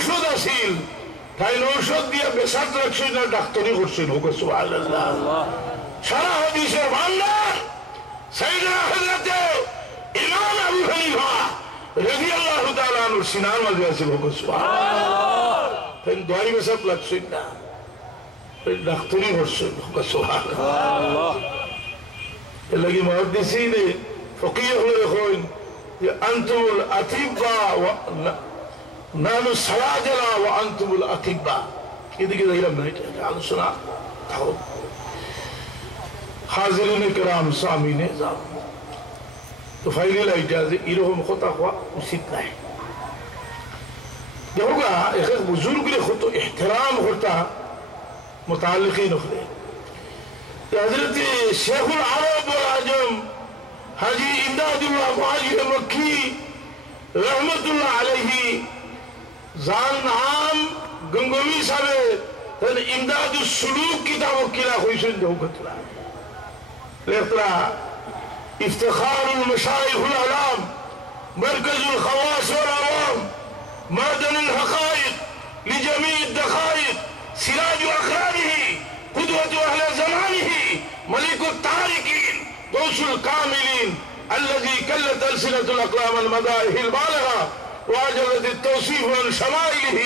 ঔষধ আসিল তাই ঔষধ দিয়ে বেসাত রাখছেন না ডাক্তারি করছেন সুবহানাল্লাহ সারা হাদিসের ভান্ডার সাইয়েদনা হযরত ইমাম আবু হানিফা রাদিয়াল্লাহু তাআলা আনহু সিনার মাঝে আছে সুবহানাল্লাহ তাই দোয়াই বেসাত লাগছেন না ডাক্তারি করছেন সুবহানাল্লাহ এর লাগি মুহাদ্দিসিন ফকিহ হলে কইন যে আনতুল আতিবা ওয়া নানু সালাজালা ওয়া আনতুল আতিবা এদিকে যাইলাম না এটা আলোচনা থাও হাজিরিন کرام সামিনে যাও তো ফাইনাল আইটা যে এরকম কথা হওয়া উচিত নাই দেখোগা এক বুজুর্গরে কত ইহতিরাম করতা মুতাআল্লিকিন হলে হযরত শেখুল আরব ওয়াল আজম হাজী ইমদাদুল্লাহ মুহাজির মক্কি রহমতুল্লাহ আলাইহি জান নাম গঙ্গোই সাহেব তার ইমদাদুস সুলুক কিতাব কিরা হইছেন দেওকতরা লেখরা ইফতিখারুল মাশাইখুল আলাম মারকাজুল খাওয়াস ওয়াল আওয়াম মাদানুল হাকাইক লিজামি الدقائق سراج اخرانه قدوة اهل زمانه ملك التاركين غوث الكاملين الذي كلت ألسنة الأقلام المدائح البالغة وعجلت التوصيف عن شمائله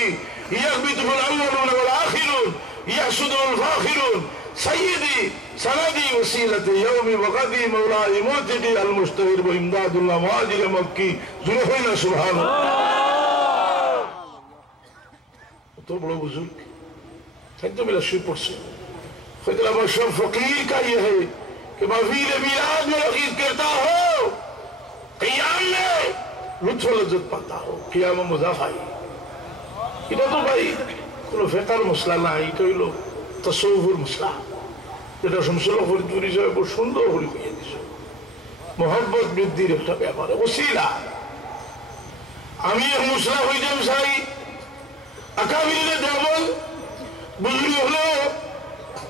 يغبطه الأولون والآخرون يحسده الفاخرون سيدي سندي وسيلة يومي وغدي مولاي موتقي المشتهر وإمداد الله مهاجر مكي ذنوبنا سبحان الله تو بڑا بزرگ تو میرا شیر پرسے خطرہ مشرف فقیر کا یہ ہے کہ محفیل میلاد میں عقید کرتا ہو قیام میں لطف و لذت پاتا ہو قیام مضافائی এটা তো ভাই কোনো ফেকার মশলা নাই এটা হইল তাসাউফুর মশলা যেটা শামসুল ফরিদপুরি সাহেব খুব সুন্দর করে কইয়া দিয়েছে মোহাম্মত বৃদ্ধির একটা ব্যাপার ওসিলা আমি এক মশলা হইতাম চাই আকাবিরে দেবল বুজুর্গ হলো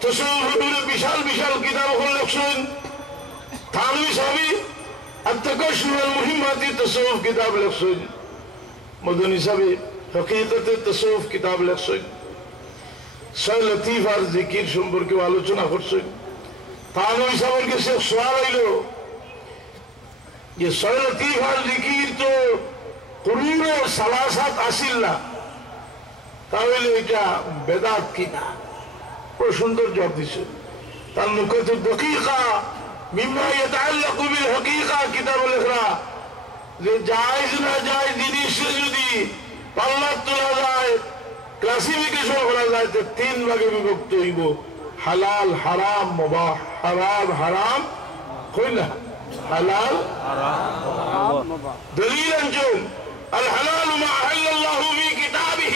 তাসাউফুর বিশাল বিশাল কিতাব হল লেখছেন থানভী সাহেব التكشف المهمات التصوف كتاب لخصوص مدني سبي حقيقة التصوف كتاب لخصوص سر لطيف اور ذکر شمبر کے آلوچنا خرصوص تانوی صاحب کے سے سوال آئیلو یہ سر لطیف اور ذکر تو قرون و سلاسات اصل نا تاویلے کیا بیدات کی نا وہ سندر جواب دیسے تنکت الدقیقہ مما يتعلق بالحقيقة كتاب الإخراء جائز نا جائز জিনিস যদি পাল্লাত তোলা যায় ক্লাসিফিকেশন করা যায় তো তিন ভাগে বিভক্ত হইব হালাল হারাম মুবাহ হালাল হারাম কইলা হালাল হারাম মুবাহ দলিল انجم الحلال ما حل الله في كتابه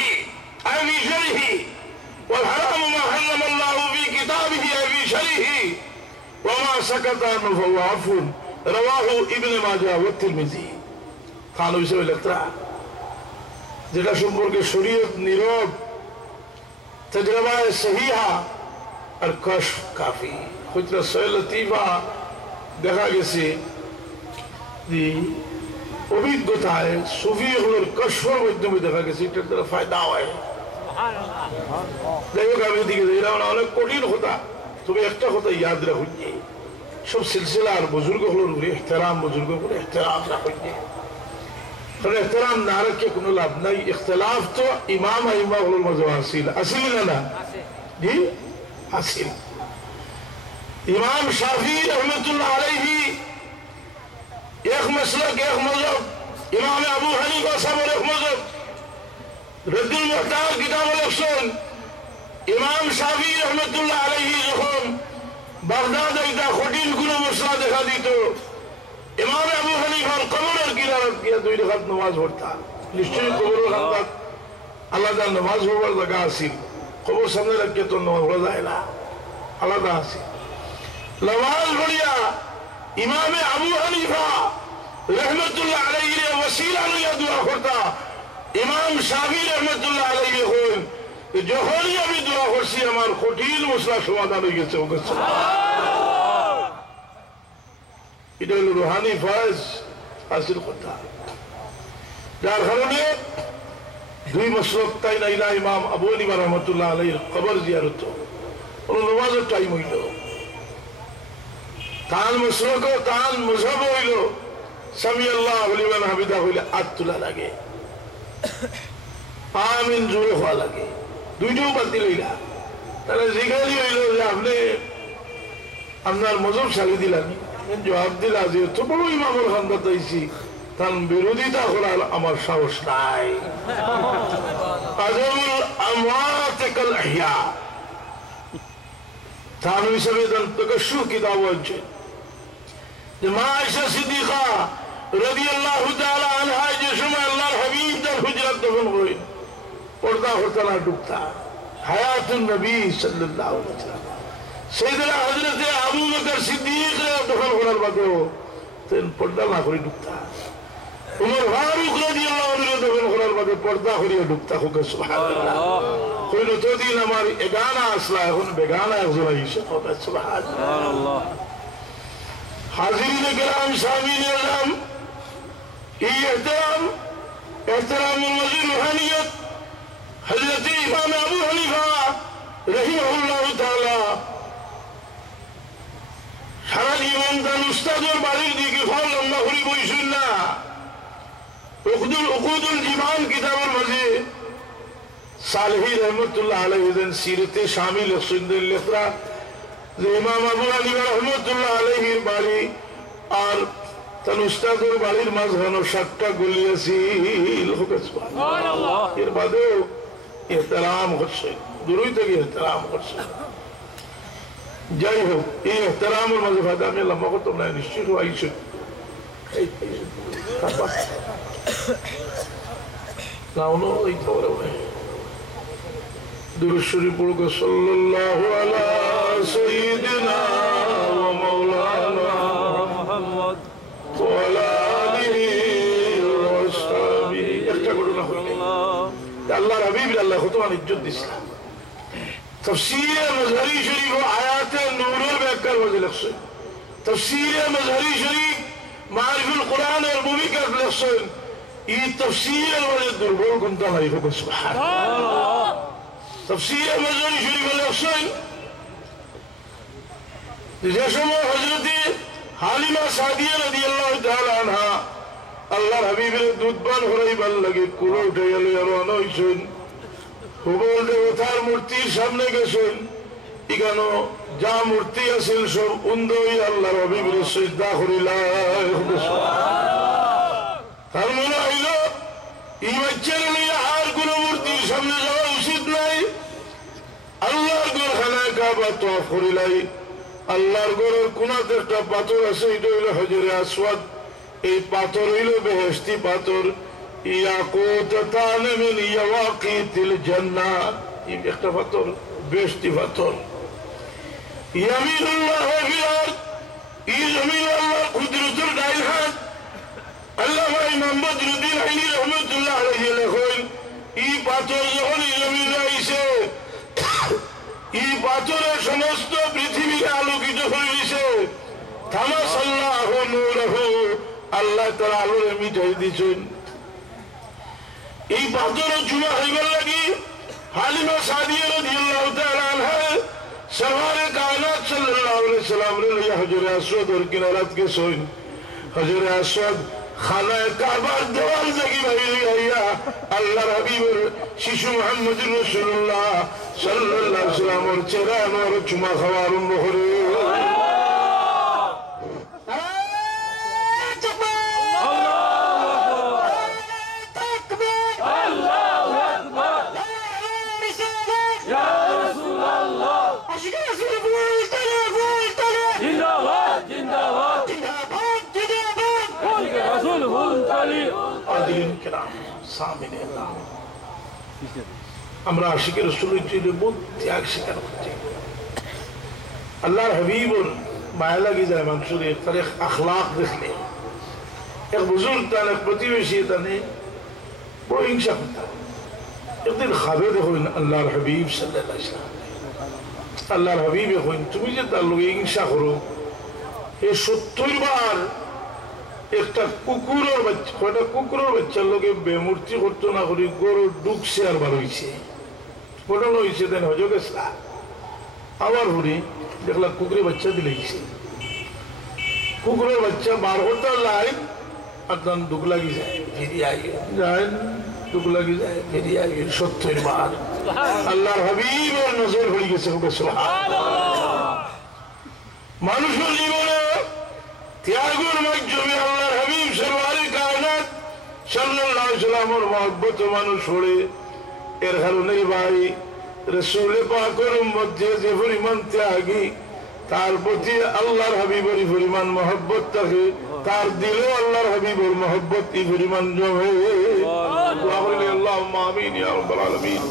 أي في شرعه والحرام ما حرم الله في كتابه أي في شرعه وما سكت عنه فهو عفو رواه ابن ماجه والترمذي قالوا بسبب الاختراع যেটা সম্পর্কে শরীয়ত নীরব তাজরবায়ে সহিহা আর কশফ কাফি হুজরা সহিহ লতিফা দেখা গেছে যে অভিজ্ঞতায় সুফিগুলোর কশফের মাধ্যমে দেখা গেছে এটার দ্বারা ফায়দা হয় সুবহানাল্লাহ দেখো আমি দিকে এরা অনেক কঠিন কথা তবে একটা কথা ইয়াদ রাখুন সব সিলসিলা আর বুজুর্গগুলোর উপরে ইহতিরাম বুজুর্গের উপরে ইহতিরাম রাখুন احترام نہ رکھے কোনো লাভ নাই اختلاف تو امام ائمہ المذہب حاصل اصل نہ جی حاصل امام شافعی رحمۃ اللہ علیہ ایک مسلک ایک مذہب امام ابو حنیفہ صاحب ایک مذہب رد المحتاج کتاب الاصول امام شافعی رحمۃ اللہ علیہ যখন বাগদাদ একটা কঠিন কোনো মশলা দেখা দিত ইমাম আবু হানিফার কবরের কিনারে গিয়ে দুই রাকাত নামাজ পড়তা নিশ্চয়ই কবরের কাছে আলাদা নামাজ পড়ার জায়গা আছে কবর সামনে রাখতে তো নামাজ পড়া যায় না আলাদা আছে নামাজ পড়িয়া ইমাম আবু হানিফা রহমাতুল্লাহ আলাইহি ওয়াসিলা লইয়া দোয়া করতা ইমাম শাফিঈ রহমাতুল্লাহ আলাইহি কইন যখনই আমি দোয়া করছি আমার কঠিন মশলা সমাধান হয়ে গেছে ওকে এটা হলো রুহানি ফয়েজ হাসিল কথা যার কারণে দুই মাসলক তাই না ইলা ইমাম আবু হানিফা রাহমাতুল্লাহ আলাইহির কবর জিয়ারত ওর নামাজের টাইম হইল তান মাসলক তান মুযহাব হইল সামি আল্লাহু লিমান হামিদা হইলে আতুলা লাগে আমিন জোরে হওয়া লাগে দুইটাও বাতিল হইলা তাহলে জিজ্ঞাসা হইল যে আপনি আপনার মজব সারি দিলেন জবাব দিলা যে এত বড় ইমামের খান্দাত আইছি তার বিরোধিতা করার আমার সাহস নাই আজমুল আমওয়াত কাল আহইয়া তার হিসাবে তকশু কিতাব আছে যে মা আয়েশা সিদ্দিকা রাদিয়াল্লাহু তাআলা আনহা যে সময় আল্লাহর হাবিব তার হুজরাত দফন করেন পর্দা হতো না ডুবতা হায়াতুন নবী সাল্লাল্লাহু আলাইহি ওয়াসাল্লাম সাইয়েদনা হযরত আবু বকর সিদ্দিক দফন করার বাদেও তেন পর্দা না করে ডুবতা উমর ফারুক রাদিয়াল্লাহু আনহু দফন করার বাদে পর্দা করিয়া ডুবতা হোক সুবহানাল্লাহ কইলো তো দিন আমার এগানা আসলা এখন বেগানা একজন আইছে সুবহানাল্লাহ হাজিরিন کرام সামিন আলম এই احترام المزيد روحانيت حضرت امام ابو حنیفہ রহিমাহুল্লাহ তাআলা সারা জীবন তার উস্তাদের বাড়ির দিকে ফল লম্বা করি বইছেন না উকুদুল জীবন কিতাবের মাঝে সালেহী রহমতুল্লাহ আলাইহির সিরতে শামিল হসেনদের লেখরা যে ইমাম আবু হানিফা রহমতুল্লাহ আলাইহির বাড়ি আর তার উস্তাদের বাড়ির মাঝখানে 7টা গলি আছে সুবহানাল্লাহ এর বাদেও এহতেরাম করছে দূরই থেকে এহতেরাম করছে যাই হোক এই এহতেরামের মাঝে ফায়দা আমি লম্বা করতাম না নিশ্চিত আইছে না উনো এই খবর দুরূদ শরীফ পড়ো সাল্লাল্লাহু আলা সাইয়্যিদিনা ওয়া মাওলানা মুহাম্মদ ওয়া আলা আলিহি ওয়া সাহবিহি একটা ঘটনা হলো আল্লাহর হাবিব আল্লাহ খুতমান ইজ্জত দিয়েছিলেন তাফসীর মাজহারি শরীফ ও আয়াতে নূরের ব্যাখ্যার মাঝে লেখছেন তাফসীর মাজহারি শরীফ মারিফুল কোরআনের ভূমিকা লেখছেন এই তাফসীরের মাঝে দুর্বল কোনটা নাই হোক সুবহানাল্লাহ তাফসীর মাজহারি শরীফ লেখছেন যে সময় হযরত হালিমা সাদিয়া রাদিয়াল্লাহু তাআলা আনহা আল্লাহর হাবিবের দুধবান হরাইবার লাগে কুড়ো উঠে গেলে রওনা হইছেন হুবল দেবতার মূর্তির সামনে গেছেন এখানে যা মূর্তি আছিল সব উন্দই আল্লাহর হাবিবের সিজদা করিলাম তার মনে হইল এই বাচ্চার নিয়ে আর কোন মূর্তির সামনে যাওয়া উচিত নাই আল্লাহর ঘর খানায় কাবা তওয়াফ করিলাই আল্লাহর ঘরের কোনাতে একটা পাথর আছে এটা হইল হজরে আসওয়াদ এই পাথর হইল বেহেশতি পাথর ইয়াকুতাতান মিন ইয়াওয়াকিতিল জান্নাত এই একটা পাথর বেহেশতি পাথর ইয়ামিনুল্লাহ ফিল আরদ এই জমিন আল্লাহর কুদরতের ডাইন হাত আল্লামা ইমাম বদরুদ্দিন আইনি রাহমাতুল্লাহ আলাইহি লেখেন এই পাথর যখন এই জমিনে আইছে এই পাথরের সমস্ত পৃথিবী আলোকিত হয়ে গেছে তামাসাল্লাহু নূরহু আল্লাহ তাআলা আলোরে মিটাই দিয়েছেন এই পাথর জুমা হইবার লাগি হালিমা সাদিয়া রাদিয়াল্লাহু তাআলা আনহা সরওয়ারে কায়নাত সাল্লাল্লাহু আলাইহি সাল্লাম রে হজরে আসওয়াদের কিনারাত গেছেন হজরে আসওয়াদ খানায়ে কাবার দেওয়াল জাগি বাইরে আইয়া আল্লাহর হাবিবের শিশু মুহাম্মদুর রাসূলুল্লাহ সাল্লাল্লাহু আলাইহি সাল্লামের চেহারা আর চুমা খাওয়া আরম্ভ করে আমরা আশিকের রাসূলের জন্য বহুত ত্যাগ স্বীকার করছি আল্লাহর হাবিবর মায়া লাগি যায় মানুষের তার আখলাক দেখলে এক বুজুর্গ তার এক প্রতিবেশী তানে বড় হিংসা করতাম একদিন খাবে দেখুন আল্লাহর হাবিব সাল্লাল্লাহু আলাইহি ওয়াসাল্লাম আল্লাহর হাবিব এখন তুমি যে তার লোক হিংসা করো এই 70 বার একটা কুকুরের বাচ্চা, কয়টা কুকুরের বাচ্চার লোকে বেমূর্তি করতো না করি গরু ডুবছে আর বার হয়েছে, ঘটনা হয়েছে দেন হজো গেছে। আবার ঘুরি দেখলাম কুকুরের বাচ্চা দিলে কুকুরের বাচ্চা বার করতে লাইন আপনার দুঃখ লাগি যায়, ফিরিয়ে আগে যায়, দুঃখ লাগি যায়, ফিরিয়ে আগে। সত্যের বার আল্লাহর হাবিবের নজর হয়ে গেছে। মানুষের জীবনে ত্যাগের মাধ্যমে আল্লাহর হাবিব সরওয়ারে কায়নাত সাল্লাল্লাহু আলাইহি ওয়াসাল্লামের মহব্বত মানুষ হলে এর কারণেই ভাই রাসূল পাকের মধ্যে যে পরিমাণ ত্যাগী, তার প্রতি আল্লাহর হাবিবের পরিমাণ মহব্বত থাকে, তার দিলেও আল্লাহর হাবিবের মহব্বত এই পরিমাণ জমে। আল্লাহুম্মা আমিন ইয়া রাব্বাল আলামিন।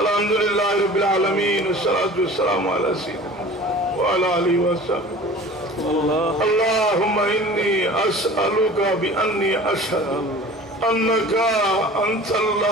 আলহামদুলিল্লাহি রাব্বিল আলামিন ওয়াসসালাতু ওয়াসসালামু আলা সাইয়্যিদিনা ওয়া আলা আলিহি ওয়া সাহবিহি। اللهم إني أسألك بأني أشهد أنك أنت الله